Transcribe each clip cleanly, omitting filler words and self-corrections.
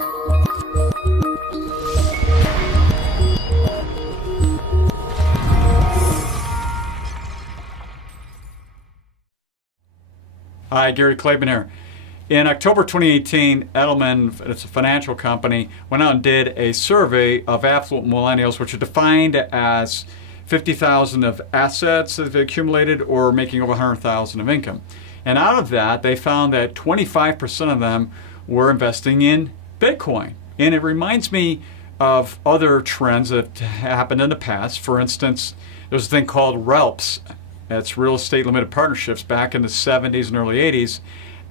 Hi, Gary Klaban here. In October 2018, Edelman, it's a financial company, went out and did a survey of affluent millennials, which are defined as 50,000 of assets that they've accumulated or making over 100,000 of income. And out of that, they found that 25% of them were investing in Bitcoin. And it reminds me of other trends that happened in the past. For instance, there's a thing called RELPs. That's real estate limited partnerships back in the 70s and early 80s.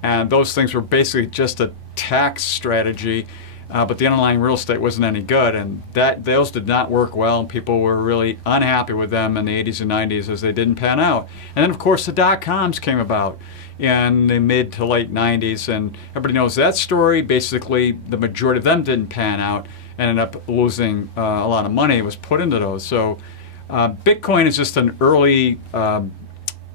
And those things were basically just a tax strategy, but the underlying real estate wasn't any good. And those did not work well, and people were really unhappy with them in the 80s and 90s as they didn't pan out. And then, of course, the dot-coms came about in the mid to late 90s. And everybody knows that story. Basically, the majority of them didn't pan out and ended up losing a lot of money was put into those. So Bitcoin is just an early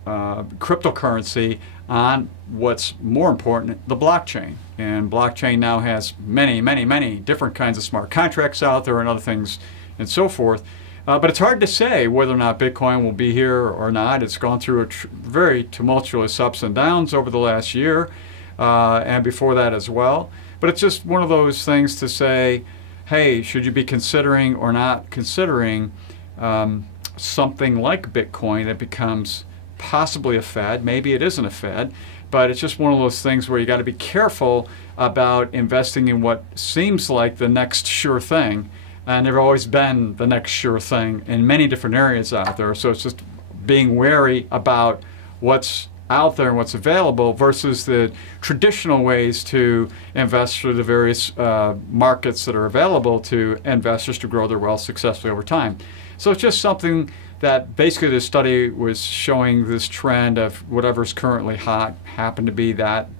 cryptocurrency on what's more important, the blockchain. And blockchain now has many, many, many different kinds of smart contracts out there and other things and so forth. But it's hard to say whether or not Bitcoin will be here or not. It's gone through a very tumultuous ups and downs over the last year and before that as well. But it's just one of those things to say, hey, should you be considering or not considering something like Bitcoin that becomes possibly a fad. Maybe it isn't a fad, but it's just one of those things where you got to be careful about investing in what seems like the next sure thing. And there have always been the next sure thing in many different areas out there. So it's just being wary about what's out there and what's available versus the traditional ways to invest through the various markets that are available to investors to grow their wealth successfully over time. So it's just something that basically the study was showing this trend of whatever's currently hot happened to be that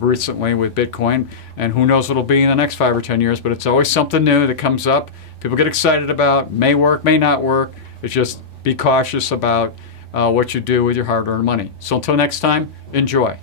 recently with Bitcoin, and who knows what it'll be in the next 5 or 10 years, but it's always something new that comes up. People get excited about, may work, may not work. It's just be cautious about what you do with your hard-earned money. So until next time, enjoy.